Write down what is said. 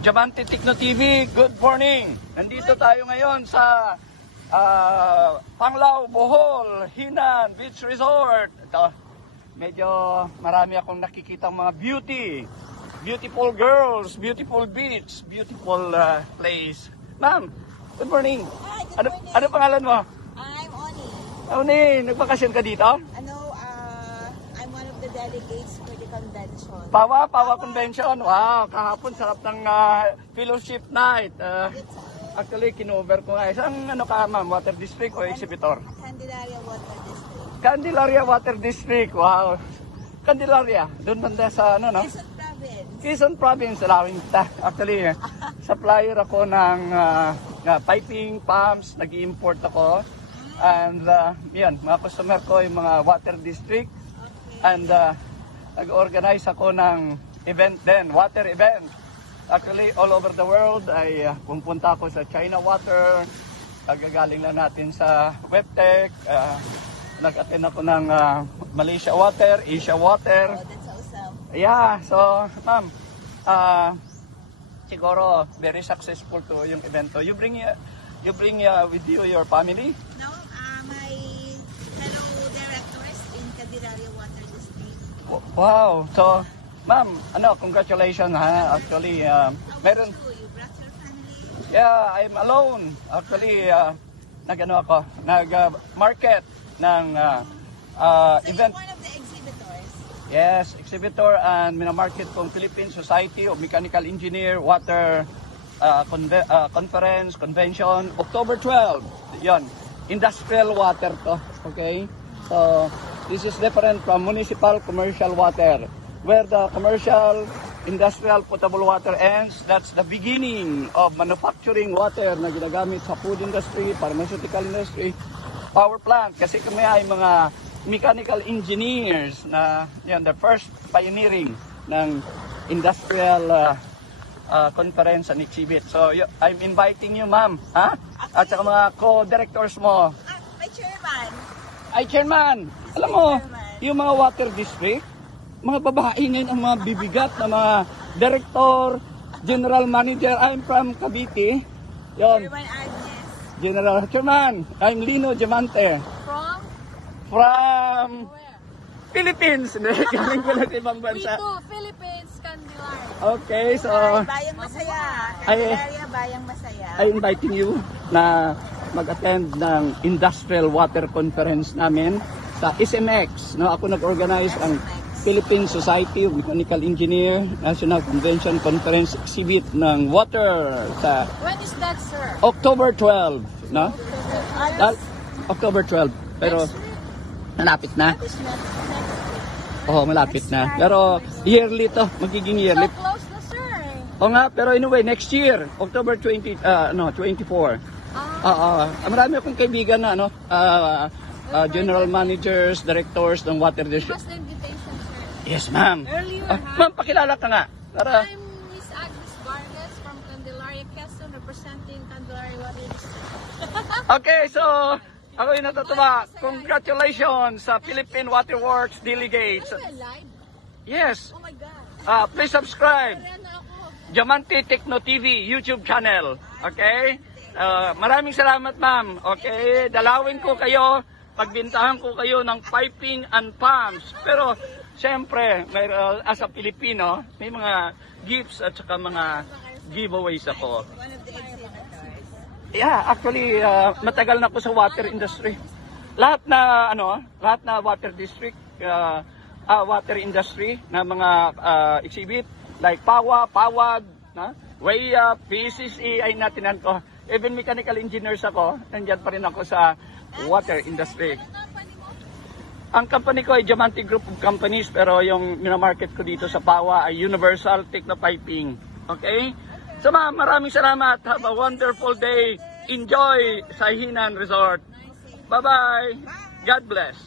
Diamante Techno TV, good morning! Nandito tayo ngayon sa Panglao, Bohol, Hinan Beach Resort. Ito, medyo marami akong nakikitang mga beautiful girls, beautiful beach, beautiful place. Ma'am, good morning. Hi, good morning. Ano pangalan mo? I'm Oni. Oni, nagbakasyon ka dito? I'm one of the delegates for the convention. Pawa Convention. Wow, kahapon sarap ng fellowship night. Actually, kinover ko nga. Isang ano ka, ma'am? Water District o exhibitor? Candelaria Water District. Candelaria Water District. Wow. Candelaria. Doon banda sa ano, no? Quezon Province. Quezon Province. Actually, supplier ako ng piping, pumps. Nag-i-import ako. And yan, mga customer ko yung mga water district. And nag-organize ako ng event din, water event. Actually, all over the world ay pumunta ako sa China Water. Kagagaling lang natin sa WebTech. Nag-attend ako ng Malaysia Water, Asia Water. Oh, that's awesome. Yeah, so ma'am, siguro very successful to yung event to. You bring with you your family? No, my fellow directors in Candelaria Water District. Wow. So, ma'am, congratulations ha. Actually, meron. You brought your family? Yeah, I'm alone. Actually, nag-market ng So event. you're one of the exhibitors? Yes, exhibitor and minamarket kong Philippine Society of Mechanical Engineer Water Conference, Convention, October 12. Yon, industrial water to. Okay? So, this is different from municipal commercial water. Where the commercial, industrial potable water ends, that's the beginning of manufacturing water na ginagamit sa food industry, pharmaceutical industry, power plant. Kasi kami ay mga mechanical engineers na yan, the first pioneering ng industrial conference and exhibit. So, I'm inviting you, ma'am. Ha? At saka mga co-directors mo. My chairman. Ay, chairman, alam mo, yung mga water district, mga babae ngayon ang mga bibigat na mga director, general manager. I'm from Cavite. Yon, Chairman Agnes. General Chairman, I'm Lino Diamante. From Where? Philippines. Galing ko na sa ibang bansa. Philippines, Candelaria. Okay, so Bayang Masaya. Ay- Candelaria Bayang Masaya. I'm inviting you na mag-attend ng Industrial Water Conference namin sa SMX. No, ako nag-organize ang Philippine Society of Mechanical Engineer National Convention Conference Exhibit ng water sa When is that, sir? October 12, no? October 12. Pero malapit na. Oo, malapit na. Pero yearly to, magiging So yearly. close na, sir. O nga, pero anyway, next year, October 24. Marami akong kaibigan na general managers, directors ng water district. What's the invitation, sir? Yes, ma'am. Earlier, Ma'am, pakilala ka nga. Para I'm Miss Agnes Vargas from Candelaria, Quezon, representing Candelaria Water District. okay, so ako yung natutuwa. Congratulations sa Philippine Waterworks delegates. Are you alive? Yes. Oh my God. Please subscribe. Ano ako? Diamante Techno TV YouTube channel. Okay? Maraming salamat, ma'am. Okay? Dalawin ko kayo. Pagbintahan ko kayo ng piping and pumps. Pero, siyempre, as a Filipino, may mga gifts at saka mga giveaways ako. One of the exhibitors. Yeah, actually, matagal na ako sa water industry. Lahat na water district, water industry na mga exhibit like Pawad, WEA, PCC ay natinan ko. Even mechanical engineers ako, nandiyan pa rin ako sa water industry. Ang company ko ay Diamante Group of Companies, pero yung minamarket ko dito sa Pawa ay Universal Techno Piping. Okay? So maraming salamat. Have a wonderful day. Enjoy sa Hinan Resort. Bye-bye. God bless.